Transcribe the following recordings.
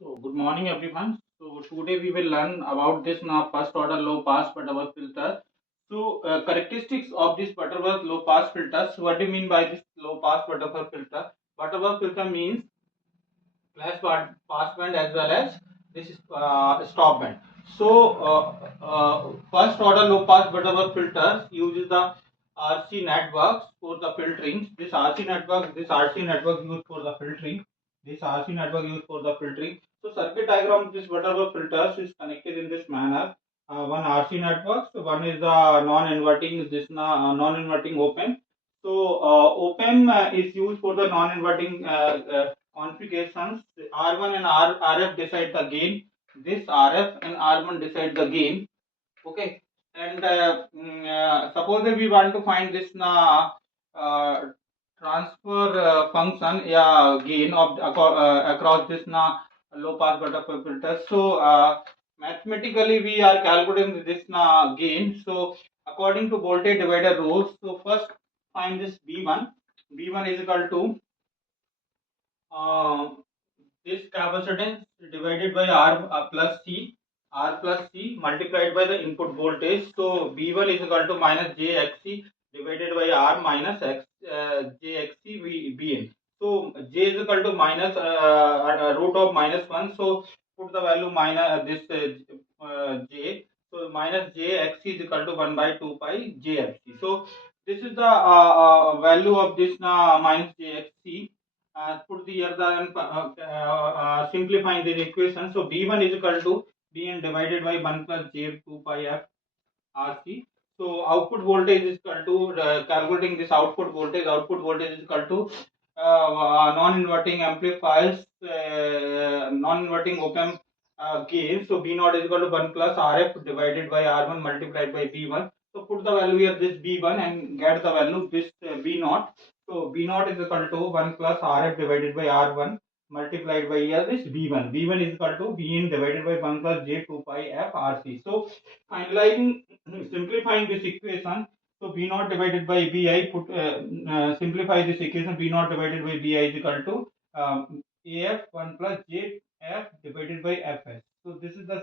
So good morning everyone. So today we will learn about this now first order low pass Butterworth filter. So characteristics of this Butterworth low pass filter. So what do you mean by this low pass Butterworth filter? Butterworth filter means pass band as well as this is stop band. So first order low pass Butterworth filters uses the RC networks for the filtering. This RC network used for the filtering. This RC network used for the filtering. So circuit diagram of this Butterworth filters is connected in this manner. One RC network. So one is the non-inverting. Non-inverting open. So open is used for the non-inverting configurations. R1 and RF decide the gain. This RF and R1 decide the gain. Okay. And suppose if we want to find this uh, transfer function, yeah, gain of across this low pass butterfly filter. So mathematically we are calculating this gain. So according to voltage divider rules, so first find this B1. B1 is equal to uh, this capacitance divided by R plus C multiplied by the input voltage. So B1 is equal to minus JXC divided by R minus JXC Bn. So J is equal to minus root of minus 1. So put the value minus J. So minus JXC is equal to 1 by 2 pi JFC. So this is the value of this minus JXC. Put the here the simplifying this equation. So B1 is equal to Bn divided by 1 plus J 2 pi f RC. So output voltage is equal to calculating this output voltage. Output voltage is equal to non-inverting amplifiers, non-inverting op-amp gain. So B0 is equal to 1 plus RF divided by R1 multiplied by B1. So put the value here this B1 and get the value this B0. So B0 is equal to 1 plus RF divided by R1 multiplied by here this B1. B1 is equal to Bn divided by 1 plus J 2 pi f RC. So finalizing, simplifying this equation. So B naught divided by Bi, simplify this equation. B naught divided by Bi is equal to AF 1 plus JF divided by Fs. So this is the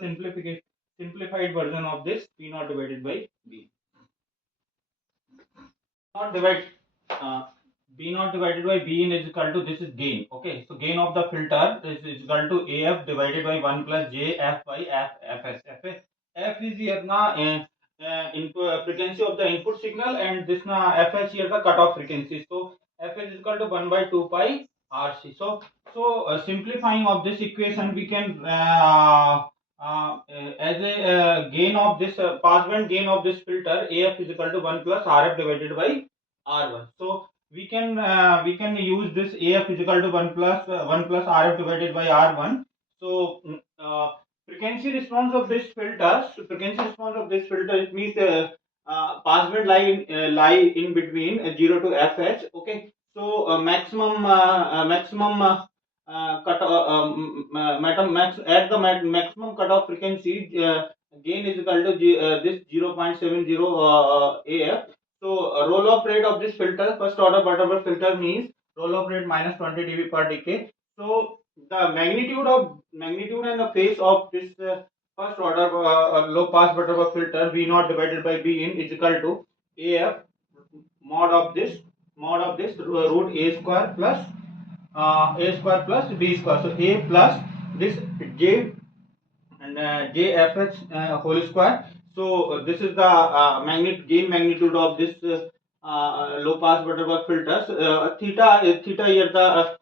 simplified version of this B naught divided by B. Not divide uh, B naught divided by B in is equal to, this is gain. Okay, so gain of the filter is equal to AF divided by 1 plus JF by Fs. F is here input frequency of the input signal, and this Fs here the cutoff frequency. So Fs is equal to 1 by 2 pi RC. So simplifying of this equation, we can as a gain of this passband gain of this filter, AF is equal to 1 plus RF divided by R1. So we can use this AF is equal to 1 plus RF divided by R1. So frequency response of this filter, it means passband lie in between 0 to FH. Okay, so maximum cut max at the maximum cutoff frequency, gain is equal to this 0.70 AF. So roll off rate of this filter, first order Butterworth filter, means roll off rate minus 20 dB per decay. So the magnitude and the phase of this first order low pass Butterworth filter V naught divided by B in is equal to AF mod of this root A square plus B square. So A plus this J and JFH whole square. So this is the gain magnitude of this low pass Butterworth filters. Theta here the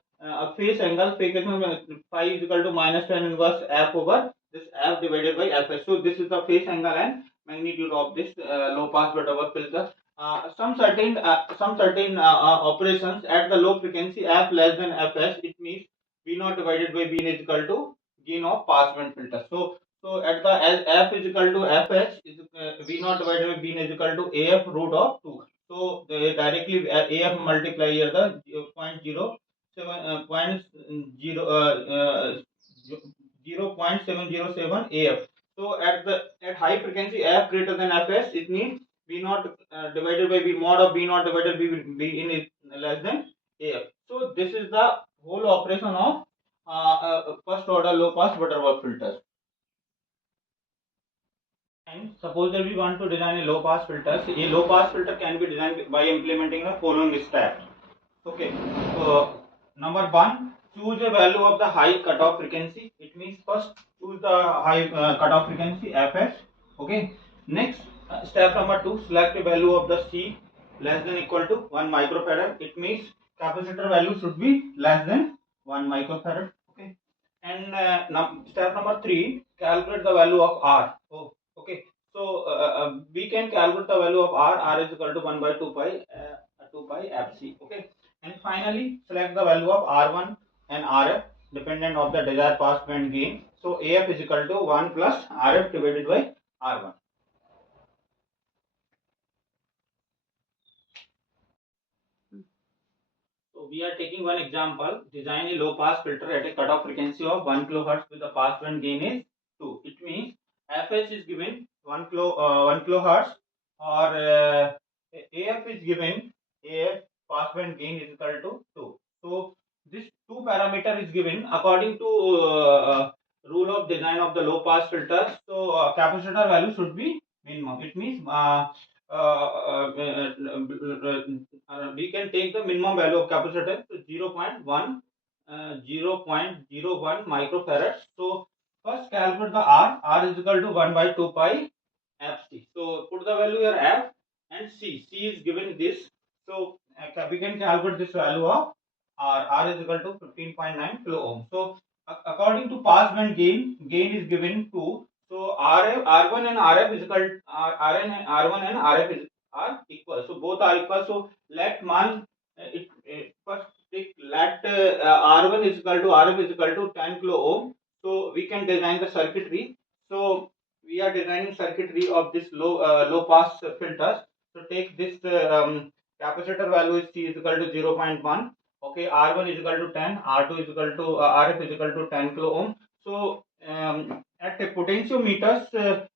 phase angle. Phase angle phi is equal to minus tan inverse f over this f divided by fs. So this is the phase angle and magnitude of this low pass Butterworth filter. Some certain operations at the low frequency f less than fs, it means V naught divided by B is equal to gain of passband filter. So at the as f is equal to fh, is V naught divided by B is equal to AF root of 2. So they directly AF multiply here the 0.707 AF. So at high frequency f greater than fs, it means V naught divided by B, mod of B naught divided by B in is less than AF. So this is the whole operation of first order low pass Butterworth filters. And suppose that we want to design a low pass filter. So a low pass filter can be designed by implementing the following steps. Okay. So number one, choose a value of the high cutoff frequency. It means first choose the high cutoff frequency fs. Okay. Next step number two, select a value of the C less than equal to 1 microfarad. It means capacitor value should be less than 1 microfarad. Okay. And step number three, calculate the value of R. Oh, okay. So we can calculate the value of R. R is equal to 1 by 2 pi 2 pi fc. Okay. And finally, select the value of R1 and RF dependent of the desired pass band gain. So AF is equal to 1 plus RF divided by R1. So we are taking one example. Design a low pass filter at a cutoff frequency of 1 kilohertz with the pass band gain is 2. It means fs is given 1 kilohertz, or AF is given, AF pass band gain is equal to 2. So this two parameter is given according to rule of design of the low pass filter. So capacitor value should be minimum. It means we can take the minimum value of capacitance to 0.01 microfarad. So first calculate the R. R is equal to 1 by 2 pi fc. So put the value here f and c. C is given this. So we can calculate this value of R. R is equal to 15.9 kilo ohm. So according to pass band gain, gain is given 2. So R1 and RF is equal, R1 and RF is are equal. So both are equal. So let first take let R1 is equal to RF is equal to 10 kilo ohm. So we can design the circuitry. So we are designing circuitry of this low pass filters. So take this capacitor value is C is equal to 0.1. Okay, R1 is equal to 10, R2 is equal to RF is equal to 10 kilo ohm. So at a potentiometers,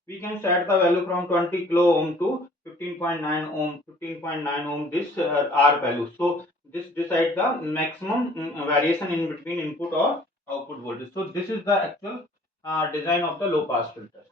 we can set the value from 20 kilo ohm to 15.9 ohm, 15.9 ohm. This R value. So this decides the maximum variation in between input or output voltage. So this is the actual design of the low pass filter.